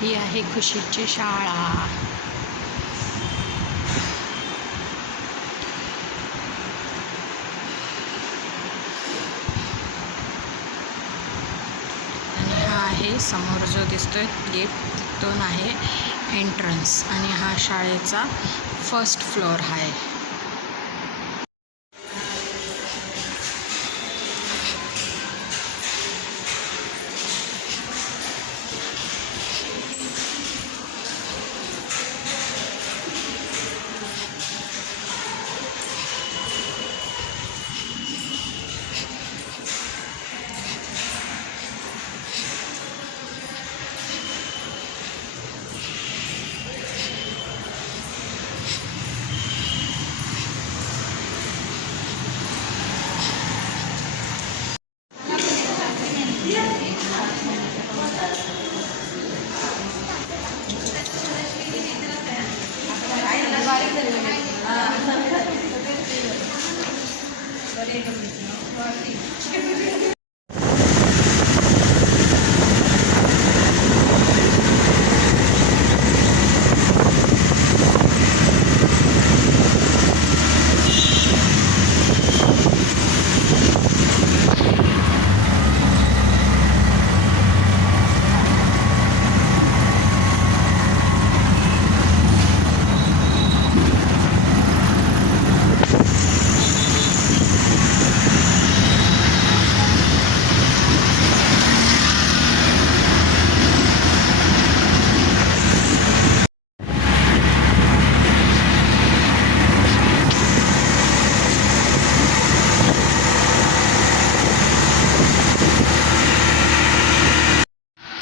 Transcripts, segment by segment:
ही आहे खुशीची शाळा. आणि हा आहे समोर जो दिसतोय गेट तिथून आहे एंट्रन्स आणि हा शाळेचा फर्स्ट फ्लोअर आहे. tiene que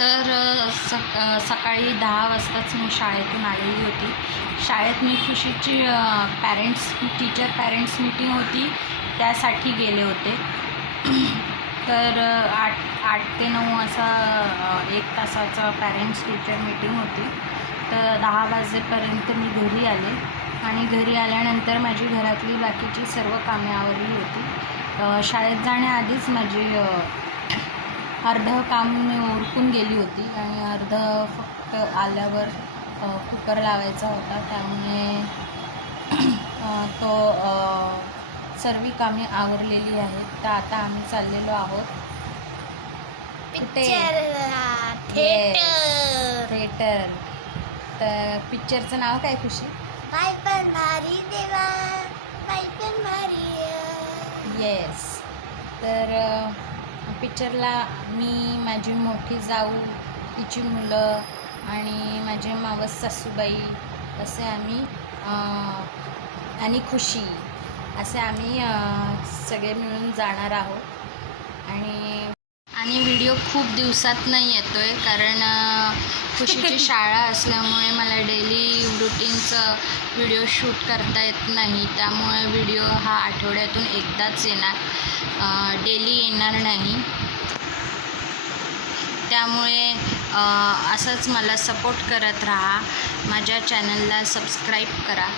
तर सक सकाळी दहा वाजताच मी शाळेतून आलेली होती. शाळेत मी खुशीची पॅरेंट्स टीचर पॅरेंट्स मीटिंग होती. त्यासाठी गेले होते. तर आठ आठ ते नऊ असा एक तासाचं पॅरेंट्स टीचर मीटिंग होती. तर दहा वाजेपर्यंत मी घरी आले आणि घरी आल्यानंतर माझी घरातली बाकीची सर्व कामे आवरली होती. शाळेत जाण्याआधीच माझी अर्ध काम मी उरकून गेली होती आणि अर्ध फक्त आल्यावर कुकर लावायचा होता. त्यामुळे तो सर्व कामे आवरलेली आहेत. तर आता आम्ही चाललेलो आहोत कुठे? थिएटर थिएटर तर पिक्चरचं नाव काय खुशी? बाय पण भारी देवा बाय पण भारी येस तर पिक्चरला मी माझी मोठी जाऊ तिची मुलं आणि माझे मावस सासूबाई असे आम्ही आणि खुशी असे आम्ही सगळे मिळून जाणार आहोत. आणि आणि व्हिडिओ खूप दिवसात नाही येतो आहे कारण खुशीची शाळा असल्यामुळे मला डेली रुटीनचं व्हिडिओ शूट करता येत नाही. त्यामुळे व्हिडिओ हा आठवड्यातून एकदाच येणार. डेली येणार नाही. त्यामुळे असंच मला सपोर्ट करत राहा. माझ्या चॅनलला सबस्क्राईब करा.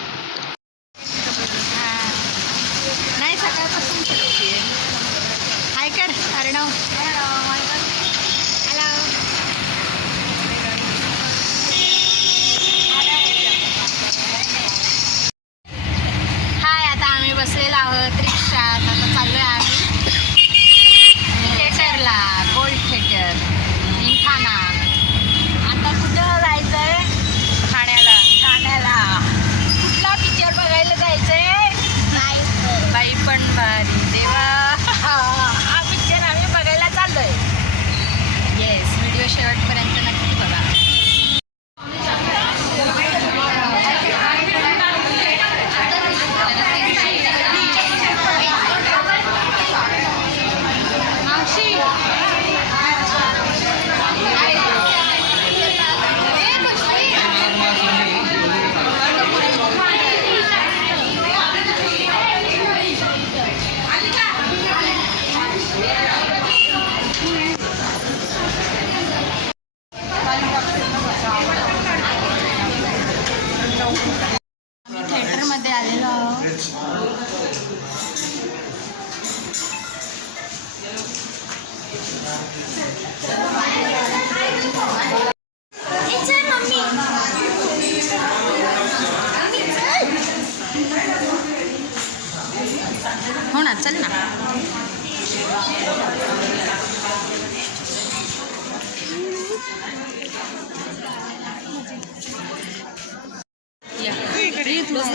kids. Hold on, tell me. A मस्त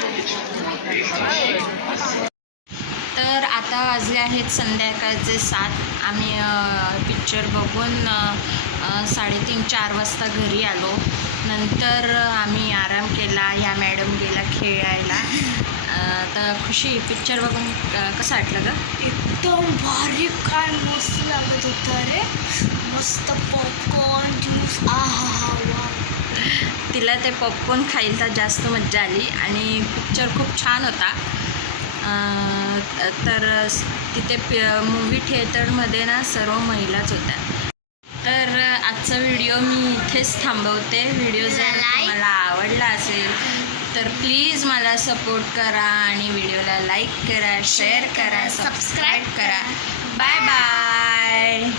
आता वाजले आहेत संध्याकाळचे सात. आम्ही पिक्चर बघून साडेतीन चार वाजता घरी आलो. नंतर आम्ही आराम केला या मॅडम गेला खेळायला तर खुशी पिक्चर बघून कसं वाटलं ग? एकदम भारी काय मस्त लागत होतं रे. मस्त पॉपकॉर्न ज्यूस आहा तिला ते पॉपकॉर्न खायला जास्त मज्जा आली आणि पिक्चर खूप छान होता. तर तिथे प मूवी थिएटरमध्ये ना सर्व महिलाच होत्या. तर आजचा व्हिडिओ मी इथेच थांबवते. व्हिडिओ जर मला आवडला असेल तर प्लीज मला सपोर्ट करा आणि व्हिडिओला लाईक करा शेअर करा सबस्क्राईब करा. Bye bye